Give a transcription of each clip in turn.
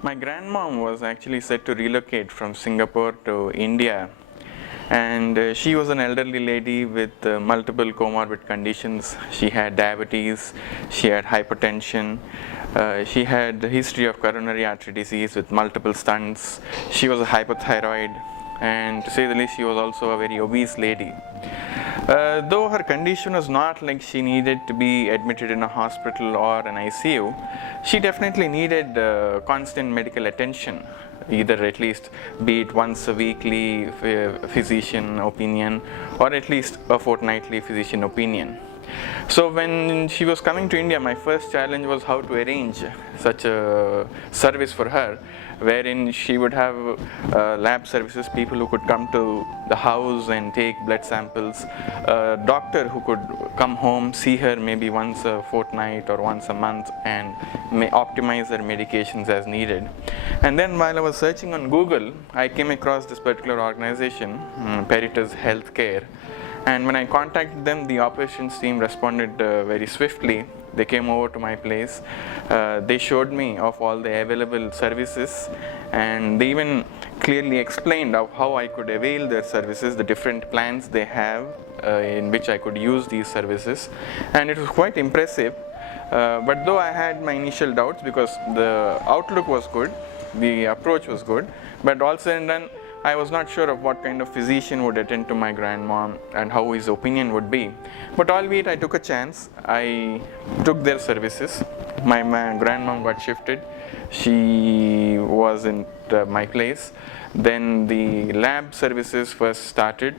My grandmom was actually set to relocate from Singapore to India, and she was an elderly lady with multiple comorbid conditions. She had diabetes, she had hypertension, she had a history of coronary artery disease with multiple stents. She was a hypothyroid, and to say the least, she was also a very obese lady. Though her condition was not like she needed to be admitted in a hospital or an ICU, she definitely needed constant medical attention, either at least be it once a weekly physician opinion or at least a fortnightly physician opinion. So when she was coming to India, my first challenge was how to arrange such a service for her, wherein she would have lab services, people who could come to the house and take blood samples, a doctor who could come home, see her maybe once a fortnight or once a month and optimize her medications as needed. And then while I was searching on Google, I came across this particular organization, Peritas Healthcare. And when I contacted them, the operations team responded very swiftly. They came over to my place. They showed me of all the available services, and they even clearly explained of how I could avail their services, the different plans they have in which I could use these services. And it was quite impressive. But though I had my initial doubts, because the outlook was good, the approach was good, but all said and done, I was not sure of what kind of physician would attend to my grandmom and how his opinion would be. But albeit I took a chance, I took their services. My grandmom got shifted. She was in my place. Then the lab services first started.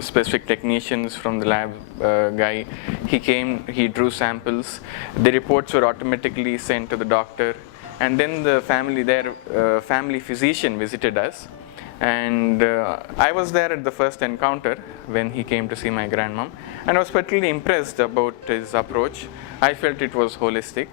Specific technicians from the lab guy, he came, he drew samples. The reports were automatically sent to the doctor. And then the family physician visited us, and I was there at the first encounter when he came to see my grandmom, and I was particularly impressed about his approach. I felt it was holistic.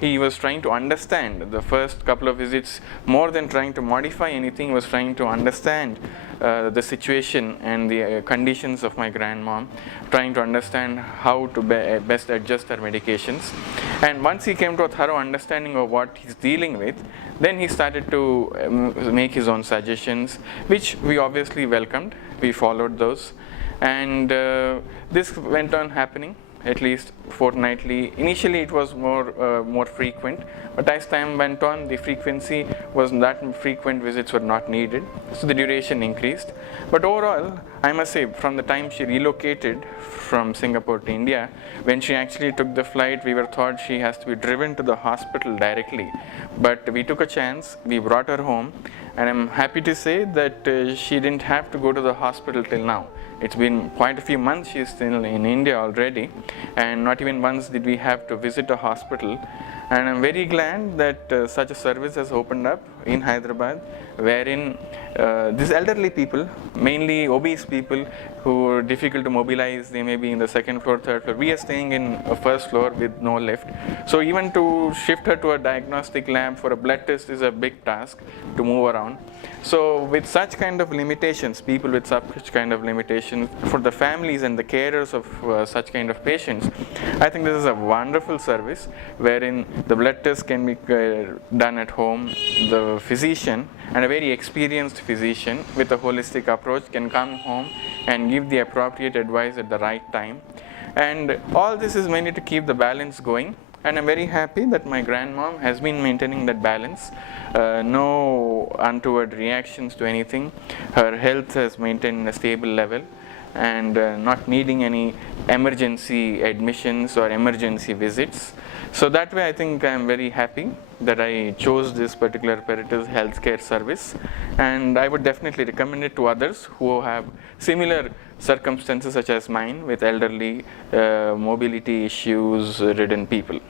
He was trying to understand the first couple of visits, more than trying to modify anything, he was trying to understand the situation and the conditions of my grandmom, trying to understand how to best adjust her medications. And once he came to a thorough understanding of what he's dealing with, then he started to make his own suggestions, which we obviously welcomed. We followed those, and this went on happening at least fortnightly. Initially it was more frequent, but as time went on, the frequency was that frequent, visits were not needed, so the duration increased. But overall, I must say, from the time she relocated from Singapore to India, when she actually took the flight, we were thought she has to be driven to the hospital directly, but we took a chance, we brought her home, and I'm happy to say that she didn't have to go to the hospital till now. It's been quite a few months she's still in India already, and not even once did we have to visit a hospital. And I'm very glad that such a service has opened up in Hyderabad, wherein these elderly people, mainly obese people who are difficult to mobilize, they may be in the second floor, third floor. We are staying in a first floor with no lift. So even to shift her to a diagnostic lab for a blood test is a big task to move around. So with such kind of limitations, people with such kind of limitations, for the families and the carers of such kind of patients, I think this is a wonderful service wherein the blood test can be done at home. The physician, and a very experienced physician with a holistic approach, can come home and give the appropriate advice at the right time. And all this is mainly to keep the balance going. And I'm very happy that my grandmom has been maintaining that balance. No untoward reactions to anything. Her health has maintained a stable level, and not needing any emergency admissions or emergency visits. So that way I think I am very happy that I chose this particular Peritas healthcare service, and I would definitely recommend it to others who have similar circumstances such as mine with elderly, mobility issues ridden people.